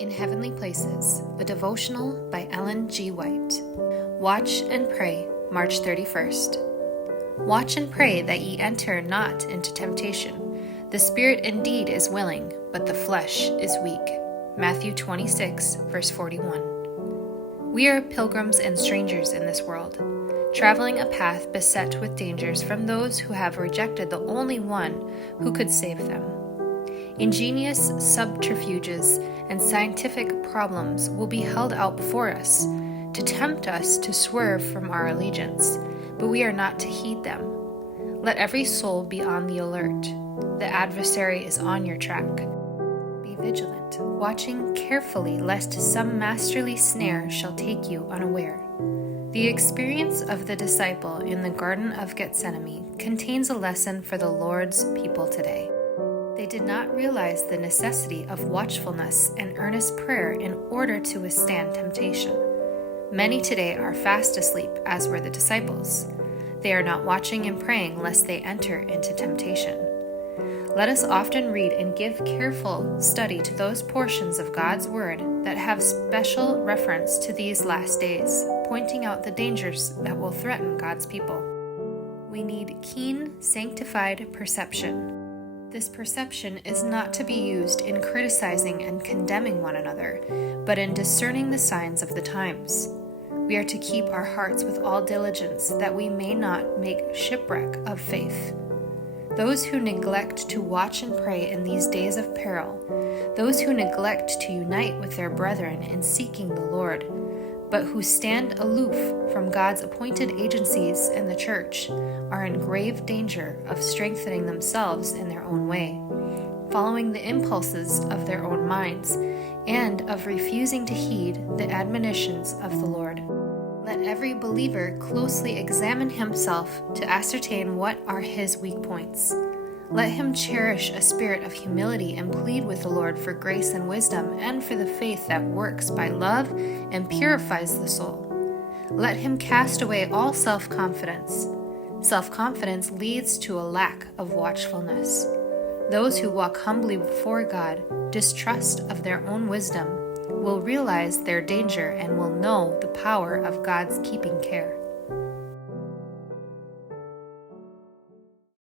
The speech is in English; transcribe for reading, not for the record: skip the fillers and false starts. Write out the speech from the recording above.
In Heavenly Places, a devotional by Ellen G. White. Watch and pray, March 31st. Watch and pray that ye enter not into temptation. The spirit indeed is willing, but the flesh is weak. Matthew 26, verse 41. We are pilgrims and strangers in this world, traveling a path beset with dangers from those who have rejected the only one who could save them. Ingenious subterfuges and scientific problems will be held out before us to tempt us to swerve from our allegiance, but we are not to heed them. Let every soul be on the alert. The adversary is on your track. Be vigilant, watching carefully lest some masterly snare shall take you unaware. The experience of the disciple in the Garden of Gethsemane contains a lesson for the Lord's people today. They did not realize the necessity of watchfulness and earnest prayer in order to withstand temptation. Many today are fast asleep, as were the disciples. They are not watching and praying lest they enter into temptation. Let us often read and give careful study to those portions of God's Word that have special reference to these last days, pointing out the dangers that will threaten God's people. We need keen, sanctified perception. This perception is not to be used in criticizing and condemning one another, but in discerning the signs of the times. We are to keep our hearts with all diligence, that we may not make shipwreck of faith. Those who neglect to watch and pray in these days of peril, those who neglect to unite with their brethren in seeking the Lord, but who stand aloof from God's appointed agencies in the church, are in grave danger of strengthening themselves in their own way, following the impulses of their own minds, and of refusing to heed the admonitions of the Lord. Let every believer closely examine himself to ascertain what are his weak points. Let him cherish a spirit of humility and plead with the Lord for grace and wisdom and for the faith that works by love and purifies the soul. Let him cast away all self-confidence. Self-confidence leads to a lack of watchfulness. Those who walk humbly before God, distrust of their own wisdom, will realize their danger and will know the power of God's keeping care.